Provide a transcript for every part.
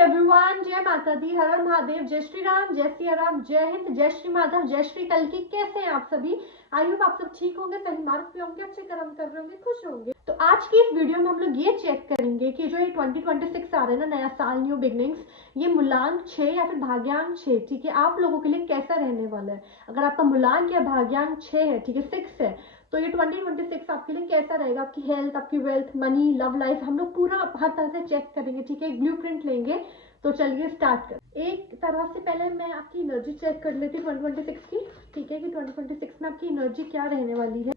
Everyone, जय माता दी, हर हर महादेव, जय श्री राम, जय सिया राम, जय हिंद, जय श्री माधव, जय श्री कल्कि। कैसे हैं आप सभी? आई होप आप सब ठीक होंगे, सही मार्ग पे होंगे, अच्छे कर्म कर रहे होंगे, खुश होंगे। तो आज की इस वीडियो में हम लोग ये चेक करेंगे कि जो ये 2026 आ रहा है ना, नया साल, न्यू बिगनिंग्स, ये मूलांक 6 या फिर भाग्यांक 6, ठीक है, आप लोगों के लिए कैसा रहने वाला है। अगर आपका मूलांक या भाग्यांक 6 है, ठीक है, 6 है, तो ये 2026 आपके लिए कैसा रहेगा। आपकी हेल्थ, आपकी वेल्थ, मनी, लव लाइफ, हम लोग पूरा हर तरह से चेक करेंगे, ठीक है, एक ब्लूप्रिंट लेंगे। तो चलिए स्टार्ट कर। एक तरह से पहले मैं आपकी एनर्जी चेक कर लेती हूँ 2026 की, ठीक है, कि 2026 में आपकी एनर्जी क्या रहने वाली है।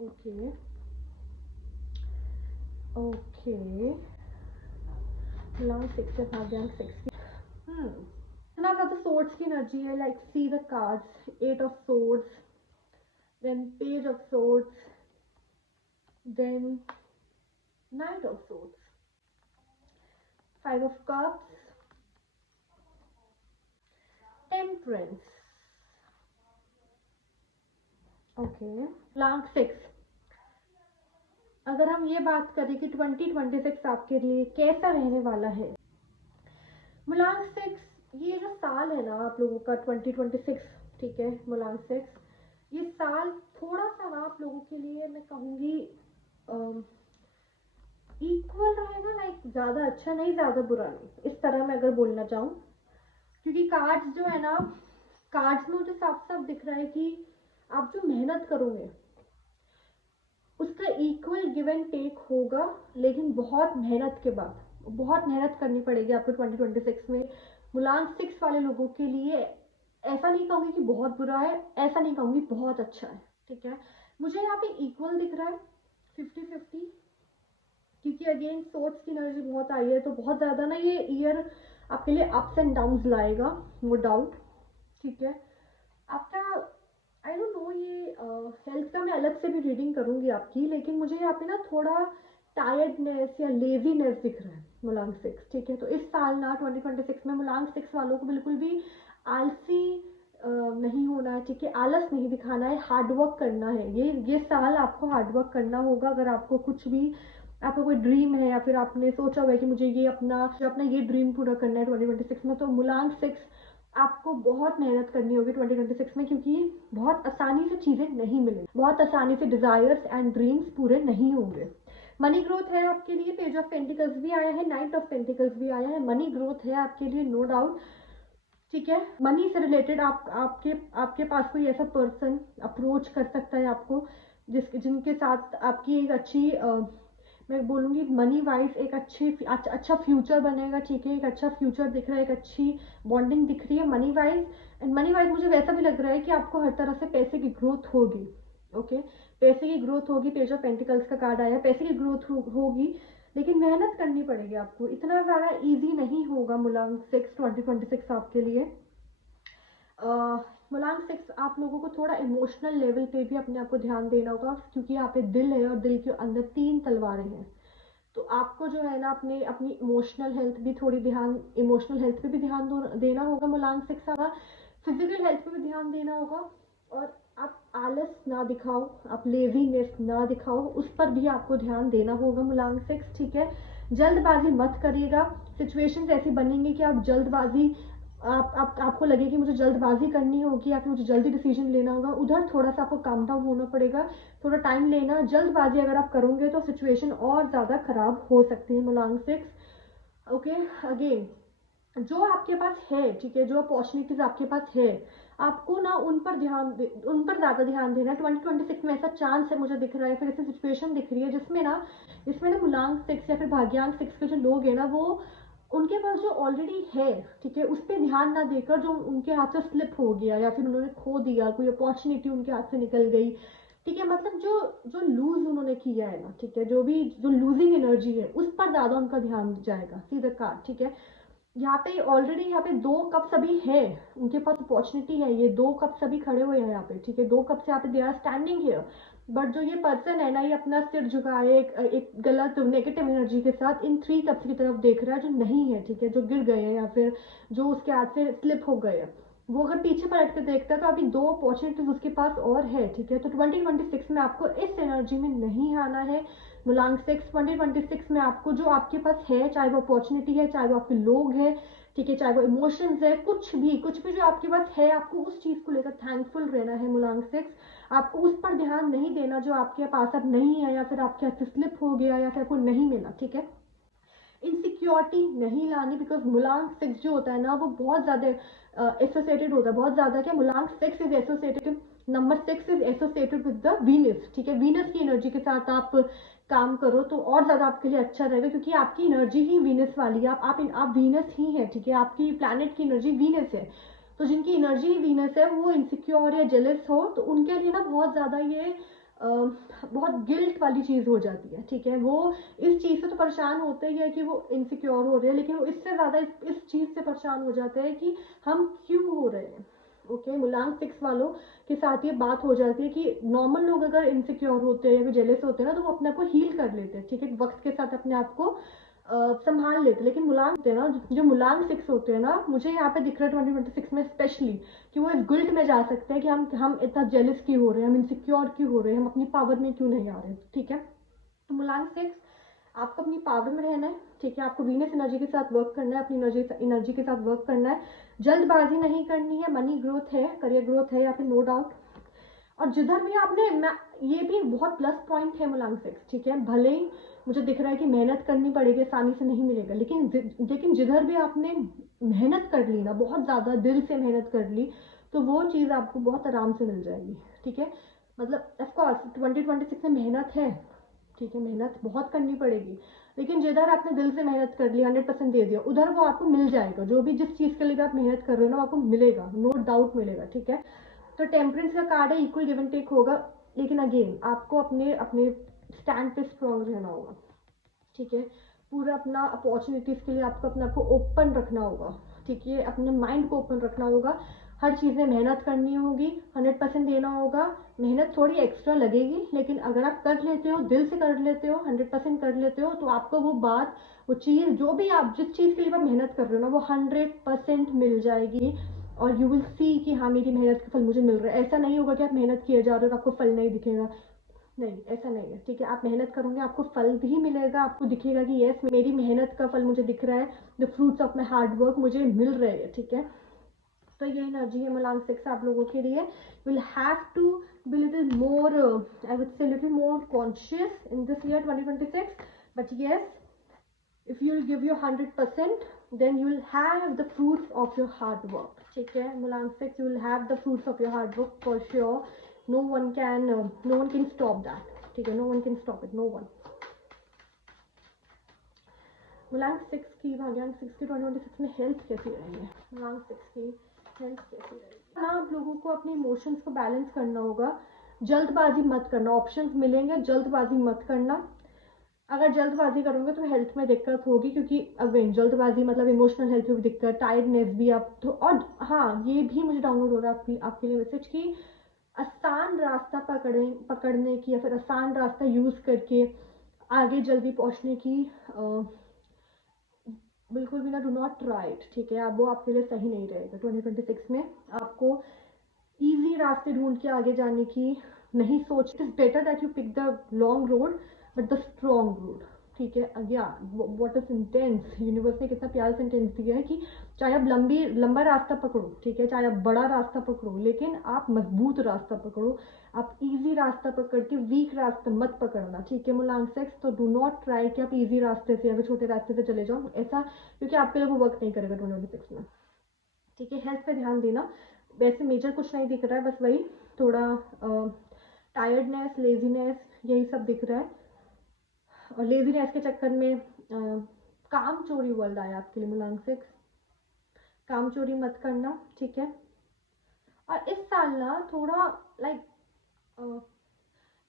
ओके ओके, मूलांक 6 है, भाग्यांक 6 की। इतना ज्यादा सोर्ड्स की एनर्जी है। Like see the cards, 8 of swords, then page of swords, then knight of swords, 5 of cups, temperance. Okay, blank 6। अगर हम ये बात करें कि 2026 आपके लिए कैसा रहने वाला है, मूलांक 6, ये जो साल है ना आप लोगों का 2026, ठीक है, मूलांक 6, ये साल थोड़ा सा ना आप लोगों के लिए मैं कहूँगी इक्वल रहेगा। लाइक ज़्यादा अच्छा नहीं, ज़्यादा बुरा नहीं, इस तरह मैं अगर बोलना चाहूँ, क्योंकि कार्ड्स जो है ना, कार्ड्स में मुझे साफ साफ दिख रहा है कि आप जो मेहनत करोगे उसका इक्वल गिव एंड टेक होगा, लेकिन बहुत मेहनत के बाद, बहुत मेहनत करनी पड़ेगी आपको 2026 में। मूलांक 6 वाले लोगों के लिए ऐसा नहीं कहूँगी कि बहुत बुरा है, ऐसा नहीं कहूँगी बहुत अच्छा है, ठीक है। मुझे यहाँ पे इक्वल दिख रहा है, 50-50, क्योंकि अगेन सोर्ड्स की एनर्जी बहुत आई है, तो बहुत ज़्यादा ना ये ईयर आपके लिए अप्स एंड डाउन्स लाएगा, नो डाउट, ठीक है। आपका आई डोंट नो, ये हेल्थ का मैं अलग से भी रीडिंग करूंगी आपकी, लेकिन मुझे यहाँ पे ना थोड़ा टायर्डनेस या लेजीनेस दिख रहा है मूलांक 6, ठीक है। तो इस साल ना 2026 में मूलांक 6 वालों को बिल्कुल भी आलसी नहीं होना है, ठीक है, आलस नहीं दिखाना है, हार्डवर्क करना है। ये साल आपको हार्डवर्क करना होगा। अगर आपको कुछ भी, आपका कोई ड्रीम है या फिर आपने सोचा हुआ है कि मुझे ये अपना ये ड्रीम पूरा करना है 2026 में, तो मूलांक 6 आपको बहुत मेहनत करनी होगी 2026 में, क्योंकि बहुत आसानी से चीज़ें नहीं मिलेंगी, बहुत आसानी से डिजायर्स एंड ड्रीम्स पूरे नहीं होंगे। मनी ग्रोथ है आपके लिए, पेज ऑफ पेंटिकल्स भी आया है, नाइट ऑफ पेंटिकल्स भी आया है, मनी ग्रोथ है आपके लिए, नो डाउट, ठीक है। मनी से रिलेटेड आपके पास कोई ऐसा पर्सन अप्रोच कर सकता है आपको, जिनके साथ आपकी एक अच्छी मैं बोलूँगी मनी वाइज एक अच्छा फ्यूचर बनेगा, ठीक है, एक अच्छा फ्यूचर दिख रहा है, एक अच्छी बॉन्डिंग दिख रही है money wise. And money wise मुझे वैसा भी लग रहा है कि आपको हर तरह से पैसे की ग्रोथ होगी, ओके, पैसे की ग्रोथ होगी। पेज ऑफ पेंटिकल्स का कार्ड आया, पैसे की ग्रोथ होगी, लेकिन मेहनत करनी पड़ेगी आपको, इतना ज़्यादा ईजी नहीं होगा मूलांक 6 2026 आपके लिए। मूलांक 6 आप लोगों को थोड़ा इमोशनल लेवल पे भी अपने आप को ध्यान देना होगा, क्योंकि यहाँ पे दिल है और दिल के अंदर 3 तलवारें हैं। तो आपको जो है ना अपनी इमोशनल हेल्थ पे भी ध्यान देना होगा मूलांक 6 का। फिजिकल हेल्थ पे भी ध्यान देना होगा, और आप आलस ना दिखाओ, आप लेजीनेस ना दिखाओ, उस पर भी आपको ध्यान देना होगा मूलांक 6, ठीक है। जल्दबाजी मत करिएगा। सिचुएशंस ऐसी बनेंगी कि आप जल्दबाजी, आपको लगे कि मुझे जल्दबाजी करनी होगी या फिर मुझे जल्दी डिसीजन लेना होगा, उधर थोड़ा सा आपको काम डाउन होना पड़ेगा, थोड़ा टाइम लेना। जल्दबाजी अगर आप करोगे तो सिचुएशन और ज़्यादा खराब हो सकती है मूलांक 6, ओके। अगेन जो आपके पास है, ठीक है, जो अपॉर्चुनिटीज आपके पास है, आपको ना उन पर ज़्यादा ध्यान देना है 2026 में। ऐसा चांस है मुझे दिख रहा है, फिर ऐसी सिचुएशन दिख रही है जिसमें ना मूलांक 6 या फिर भाग्यांक 6 के जो लोग हैं ना, वो उनके पास जो ऑलरेडी है, ठीक है, उस पर ध्यान ना देकर जो उनके हाथ से स्लिप हो गया या फिर उन्होंने खो दिया, कोई अपॉर्चुनिटी उनके हाथ से निकल गई, ठीक है, मतलब जो लूज उन्होंने किया है ना, ठीक है, जो लूजिंग एनर्जी है, उस पर ज़्यादा उनका ध्यान जाएगा, सीधा कार्ड, ठीक है। यहाँ पे ऑलरेडी यहाँ पे 2 कप्स अभी है, उनके पास अपॉर्चुनिटी है, ये 2 कप्स अभी खड़े हुए हैं यहाँ पे, ठीक है, 2 कप्स यहाँ पे they are standing here. But जो ये पर्सन है ना, ये अपना सिर झुकाए एक गलत नेगेटिव एनर्जी के साथ इन 3 कप्स की तरफ देख रहा है, जो नहीं है, ठीक है, जो गिर गए हैं या फिर जो उसके हाथ से स्लिप हो गए हैं। वो अगर पीछे पलट कर देखता है तो अभी 2 अपॉर्चुनिटीज उसके पास और है, ठीक है। तो 2026 में आपको इस एनर्जी में नहीं आना है, मुलांग 6 2026 में आपको जो आपके पास है, चाहे वो अपॉर्चुनिटी है, चाहे वो आपके लोग हैं, ठीक है, चाहे वो इमोशंस है, कुछ भी जो आपके पास है, आपको उस चीज को लेकर थैंकफुल रहना है। मुलांग 6 आपको उस पर ध्यान नहीं देना जो आपके पास अब नहीं है, या फिर आपके हाथ से स्लिप हो गया, या फिर आपको नहीं मिला, ठीक है। इनसिक्योरिटी नहीं लानी, बिकॉज मुलांग 6 जो होता है ना वो बहुत ज्यादा एसोसिएटेड होता है, बहुत ज्यादा क्या, मुलांग 6 is associated, number 6 is associated with the Venus, ठीक है। वीनस की एनर्जी के साथ आप काम करो तो और ज्यादा आपके लिए अच्छा रहेगा, क्योंकि आपकी एनर्जी ही वीनस वाली है, आप वीनस ही है, ठीक है, आपकी प्लैनेट की एनर्जी वीनस है। तो जिनकी एनर्जी ही वीनस है वो इनसिक्योर या जेलस हो तो उनके लिए ना बहुत ज्यादा ये बहुत गिल्ट वाली चीज हो जाती है, ठीक है। वो इस चीज से तो परेशान होते ही है कि वो इनसिक्योर हो रहे हैं, लेकिन वो इससे ज्यादा इस चीज से परेशान हो जाते हैं कि हम क्यों हो रहे हैं। ओके, मुलांग 6 वालों के साथ ये बात हो जाती है कि नॉर्मल लोग अगर इनसिक्योर होते हैं या फिर जेलस होते हैं ना तो वो अपने आप को हील कर लेते हैं, ठीक है, वक्त के साथ अपने आप को संभाल लेते, लेकिन मुलांग होते हैं ना, जो मुलांग 6 होते हैं ना, मुझे यहाँ पे दिख रहा है 2026 में स्पेशली कि वो इस गिल्ट में जा सकते हैं कि हम इतना जेलस क्यों हो रहे हैं, हम इनसिक्योर क्यों हो रहे हैं, हम अपनी पावर में क्यों नहीं आ रहे, ठीक है। तो मुलांग 6 आपको अपनी पावर में रहना है, ठीक है, आपको वीनस एनर्जी के साथ वर्क करना है, अपनी एनर्जी के साथ वर्क करना है, जल्दबाजी नहीं करनी है, मनी ग्रोथ है, करियर ग्रोथ है, या फिर नो डाउट। और जिधर भी आपने ये भी बहुत प्लस पॉइंट है मुलांग 6, ठीक है, भले ही मुझे दिख रहा है कि मेहनत करनी पड़ेगी, आसानी से नहीं मिलेगा, लेकिन जिधर भी आपने मेहनत कर ली ना, बहुत ज्यादा दिल से मेहनत कर ली, तो वो चीज आपको बहुत आराम से मिल जाएगी, ठीक है। मतलब ऑफकोर्स 2026 में मेहनत है, ठीक है, मेहनत बहुत करनी पड़ेगी, लेकिन जिधर आपने दिल से मेहनत कर ली, 100% दे दिया, उधर वो आपको मिल जाएगा। जो भी जिस चीज के लिए भी आप मेहनत कर रहे हो ना, आपको मिलेगा, नो डाउट मिलेगा, ठीक है। तो टेम्परेंस का कार्ड है, इक्वल गिव एंड टेक होगा, लेकिन अगेन आपको अपने अपने स्टैंड पे स्ट्रांग रहना होगा, ठीक है। पूरा अपना अपॉर्चुनिटीज के लिए आपको अपने आप को ओपन रखना होगा, ठीक है, अपने माइंड को ओपन रखना होगा, हर चीज़ में मेहनत करनी होगी, 100% देना होगा। मेहनत थोड़ी एक्स्ट्रा लगेगी, लेकिन अगर आप कर लेते हो, दिल से कर लेते हो, 100% कर लेते हो, तो आपको वो बात, वो चीज़, जो भी आप जिस चीज़ के लिए आप मेहनत कर रहे हो ना, वो 100% मिल जाएगी। और यू विल सी कि हाँ, मेरी मेहनत का फल मुझे मिल रहा है। ऐसा नहीं होगा कि आप मेहनत किए जा रहे हो और आपको फल नहीं दिखेगा, नहीं, ऐसा नहीं है, ठीक है। आप मेहनत करोगे, आपको फल भी मिलेगा, आपको दिखेगा कि यस, मेरी मेहनत का फल मुझे दिख रहा है, the fruits of my hard work मुझे मिल रहे हैं, ठीक है। तो ये एनर्जी है मुलांग 6 आप लोगों के लिए। Will have to be little more, I would say little more conscious in this year 2026, but yes, if you will give your 100%, then you will have the fruits of your hard work, ठीक है। मुलांग 6, you will have the fruits of your hard work for sure. No one can stop that, ठीक है, no one can stop it, no one. मुलांग 6 की, भाग्यांग 6 की 2026 में health कैसी रहेगी? मुलांग 6 की हेल्थ कैसी रहेगी ना, आप लोगों को अपने इमोशंस को बैलेंस करना होगा, जल्दबाजी मत करना, ऑप्शंस मिलेंगे, जल्दबाजी मत करना। अगर जल्दबाजी करोगे तो हेल्थ में दिक्कत होगी, क्योंकि अगेन जल्दबाजी मतलब इमोशनल हेल्थ में भी दिक्कत, टायर्डनेस भी आप तो, और हाँ, ये भी मुझे डाउनलोड हो रहा है आपके लिए मैसेज कि आसान रास्ता पकड़ने की, या फिर आसान रास्ता यूज करके आगे जल्दी पहुंचने की बिल्कुल भी ना, डू नॉट ट्राई इट, ठीक है। अब वो आपके लिए सही नहीं रहेगा 2026 में। आपको इजी रास्ते ढूंढ के आगे जाने की नहीं सोच, it is better that you pick the long road but the strong road, ठीक है। व्हाट इज इंटेंस, यूनिवर्स ने कितना प्यार से इंटेंस दिया है कि चाहे आप लंबा रास्ता पकड़ो, ठीक है, चाहे आप बड़ा रास्ता पकड़ो, लेकिन आप मजबूत रास्ता पकड़ो, आप इजी रास्ता पकड़ के वीक रास्ता मत पकड़ना, ठीक है। मुलांग 6, तो डू नॉट ट्राई कि आप इजी रास्ते से या फिर छोटे रास्ते से चले जाओ, ऐसा, क्योंकि आपके लिए वो वर्क नहीं करेगा 2026 में, ठीक है। हेल्थ पे ध्यान देना, वैसे मेजर कुछ नहीं दिख रहा है, बस वही थोड़ा टायर्डनेस, लेजीनेस, यही सब दिख रहा है। और लेजीनेस के चक्कर में काम चोरी वर्ल्ड आया आपके लिए मुलांग 6, काम चोरी मत करना, ठीक है। और इस साल ना थोड़ा लाइक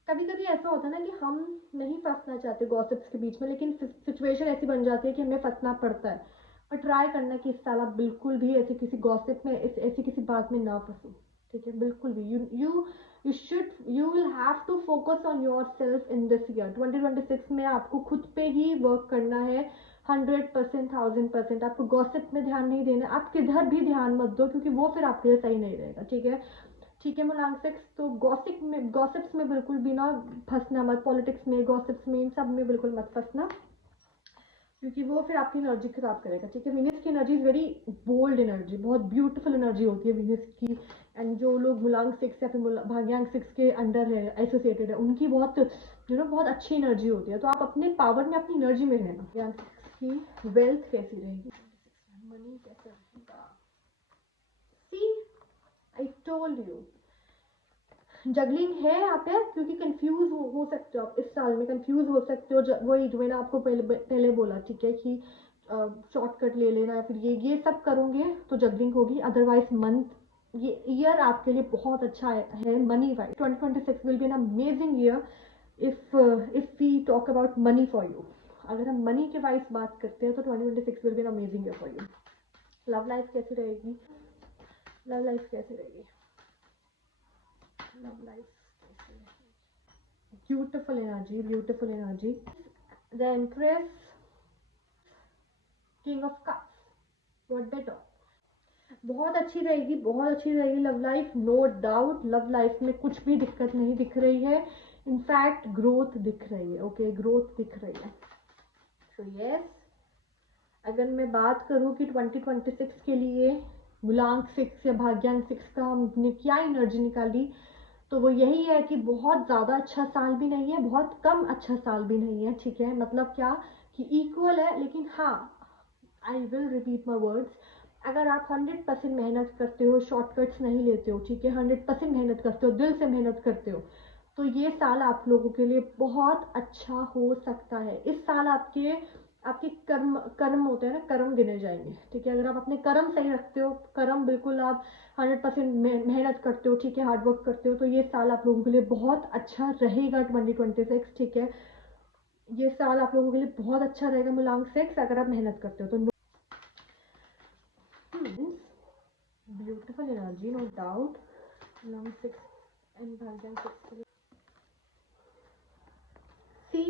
कभी कभी ऐसा होता है ना कि हम नहीं फंसना चाहते गॉसिप्स के बीच में, लेकिन सिचुएशन ऐसी बन जाती है कि हमें फंसना पड़ता है। और ट्राई करना कि इस साल आप बिल्कुल भी ऐसे किसी गॉसिप में, ऐसी किसी बात में ना फंसो, ठीक है, बिल्कुल भी। You will have to focus on yourself in this year 2026 में। आपको खुद पे ही वर्क करना है 100%, 1000%। आपको गॉसिप में ध्यान नहीं देना, आप किधर भी ध्यान मत दो, क्योंकि वो फिर आपके लिए सही नहीं रहेगा, ठीक है। ठीक है मुलांग सिक्स, तो गॉसिप्स में बिल्कुल भी ना फंसना मत, पॉलिटिक्स में, गॉसिप्स में, इन सब में बिल्कुल मत फंसना, क्योंकि वो फिर आपकी एनर्जी खराब करेगा। ठीक है, वीनस की energy is very bold energy, बहुत ब्यूटीफुल एनर्जी होती है वीनस की। एंड जो लोग मुलांग सिक्स या फिर भाग्यांग सिक्स के अंडर है, एसोसिएटेड है, उनकी बहुत बहुत अच्छी एनर्जी होती है। तो आप अपने पावर में, अपनी एनर्जी में रहना। भाग्यांग सिक्स की वेल्थ कैसी रहेगी, मनी कैसा रहेगा, सी आई टोल्ड यू जगलिंग है यहाँ पे, क्योंकि कंफ्यूज हो सकते हो आप इस साल में, कंफ्यूज हो सकते हो। वही जो मैंने आपको पहले बोला, ठीक है, कि शॉर्टकट ले लेना या फिर ये सब करोगे तो जगलिंग होगी। अदरवाइज मंथ, ये ईयर आपके लिए बहुत अच्छा है moneywise. 2026 will be an amazing year if we talk about money for you. अगर हम मनी के वाइज बात करते हैं तो 2026 will be an amazing year for you. Love life कैसी रहेगी, लव लाइफ कैसी रहेगी, love life beautiful energy, beautiful energy. The Empress, King of Cups, what better? बहुत अच्छी रहेगी, बहुत अच्छी रहेगी love life, no doubt. Love life में कुछ भी दिक्कत नहीं दिख रही है, इनफैक्ट ग्रोथ दिख रही है। ओके, ग्रोथ दिख रही है। सो यस, अगर मैं बात करूं कि 2026 के लिए मुलांग सिक्स या भाग्यांग सिक्स का हमने क्या एनर्जी निकाली, तो वो यही है कि बहुत ज़्यादा अच्छा साल भी नहीं है, बहुत कम अच्छा साल भी नहीं है। ठीक है, मतलब क्या कि इक्वल है, लेकिन हाँ, I will repeat my words, अगर आप 100% मेहनत करते हो, शॉर्टकट्स नहीं लेते हो, ठीक है, 100% मेहनत करते हो, दिल से मेहनत करते हो, तो ये साल आप लोगों के लिए बहुत अच्छा हो सकता है। इस साल आपके आपके कर्म कर्म होते हैं ना, कर्म गिने जाएंगे। ठीक है, अगर आप अपने कर्म सही रखते हो, कर्म बिल्कुल आप 100% मेहनत करते हो, ठीक है, हार्डवर्क करते हो, तो ये साल आप लोगों के लिए बहुत अच्छा रहेगा 2026। ठीक है, ये साल आप लोगों के लिए बहुत अच्छा रहेगा मुलांग सिक्स, अगर आप मेहनत करते हो तो। Beautiful energy, no doubt. मुलांग सिक्स एंड भाग्यांग सिक्स, सी